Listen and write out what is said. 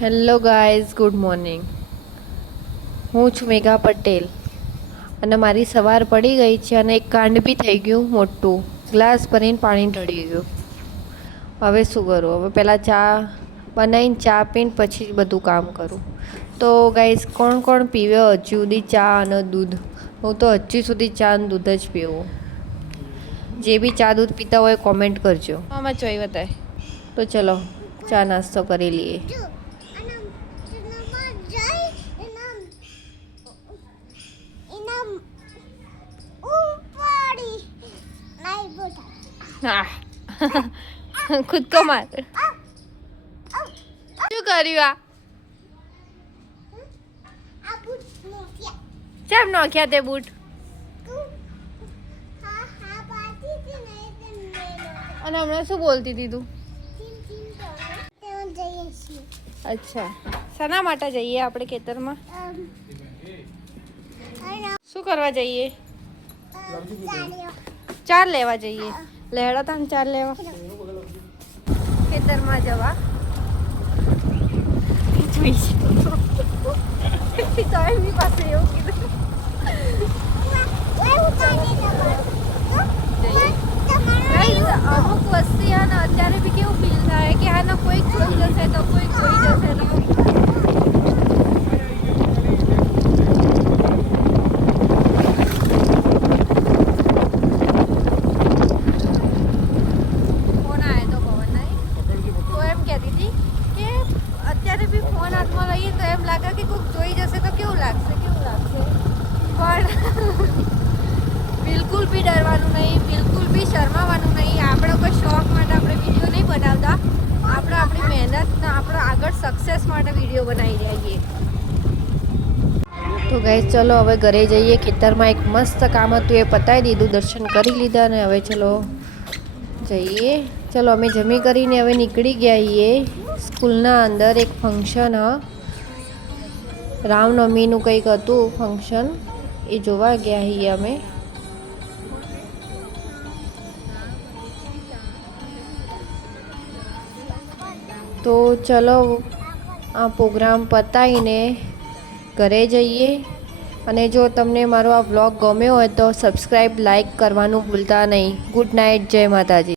Hello guys, good morning. હું છું મેઘા પટેલ અને મારી સવાર પડી ગઈ છે અને એક કાંડ બી થઈ ગયું મોટું. ગ્લાસ ભરીને પાણી ઢળી ગયું. હવે શું કરું? હવે પહેલાં ચા બનાવીને ચા પીને પછી બધું કામ કરું. તો ગાઈઝ, કોણ કોણ પીવે હજી સુધી ચા અને દૂધ? હું તો હજી સુધી ચા અને દૂધ જ પીવું. જે બી ચા દૂધ પીતા હોય કોમેન્ટ કરજો. આમાં ચોઈ બતાય. તો ચલો ચા નાસ્તો કરી લઈએ. ખુદ કો માર. શું કર્યું આ? કેમ નોખ્યા તે બૂટ? અને હમણાં શું બોલતી હતી તું? અચ્છા, શાના માટે જઈએ આપણે ખેતરમાં? શું કરવા જઈએ? ચાર લેવા જઈએ. લેડા તા ચાર લેવા ખેતરમાં જવા. એમની પાસે એવું કીધું. અમુક વસ્તી અને અત્યારે બી કેવું ફીલ થાય કે આનો કોઈ જોઈ જશે તો કોઈ જોઈ જશે તો. ફોન આવ્યો તો પવન નહીં તો એમ કહેતી હતી કે અત્યારે બી ફોન હાથમાં લઈએ તો એમ લાગે કે કોઈક જોઈ જશે તો કેવું લાગશે પણ બિલકુલ બી ડરવાનું નહીં, બિલકુલ બી શરમાવાનું નહીં. આપણે કોઈ શોખ માટે આપણે વિડીયો નહીં બનાવતા. આપણે આપણી મહેનતના આપણે આગળ સક્સેસ માટે વિડીયો બનાવી રહીએ. તો ગાઈસ, ચલો હવે ઘરે જઈએ. ખેતરમાં એક મસ્ત કામ હતું એ પતાવી દીધું, દર્શન કરી લીધા અને હવે ચલો જઈએ. ચલો અમે જમી કરીને હવે નીકળી ગયા છીએ. સ્કૂલના અંદર એક ફંક્શન રામનવમીનું કંઈક હતું ફંક્શન, એ જોવા ગયા છીએ અમે. તો ચલો આ પ્રોગ્રામ પતાવીને ઘરે જઈએ. અને જો તમને મારો આ વ્લોગ ગમ્યો હોય તો સબસ્ક્રાઈબ, લાઈક કરવાનું ભૂલતા નહીં. ગુડ નાઇટ, જય માતાજી.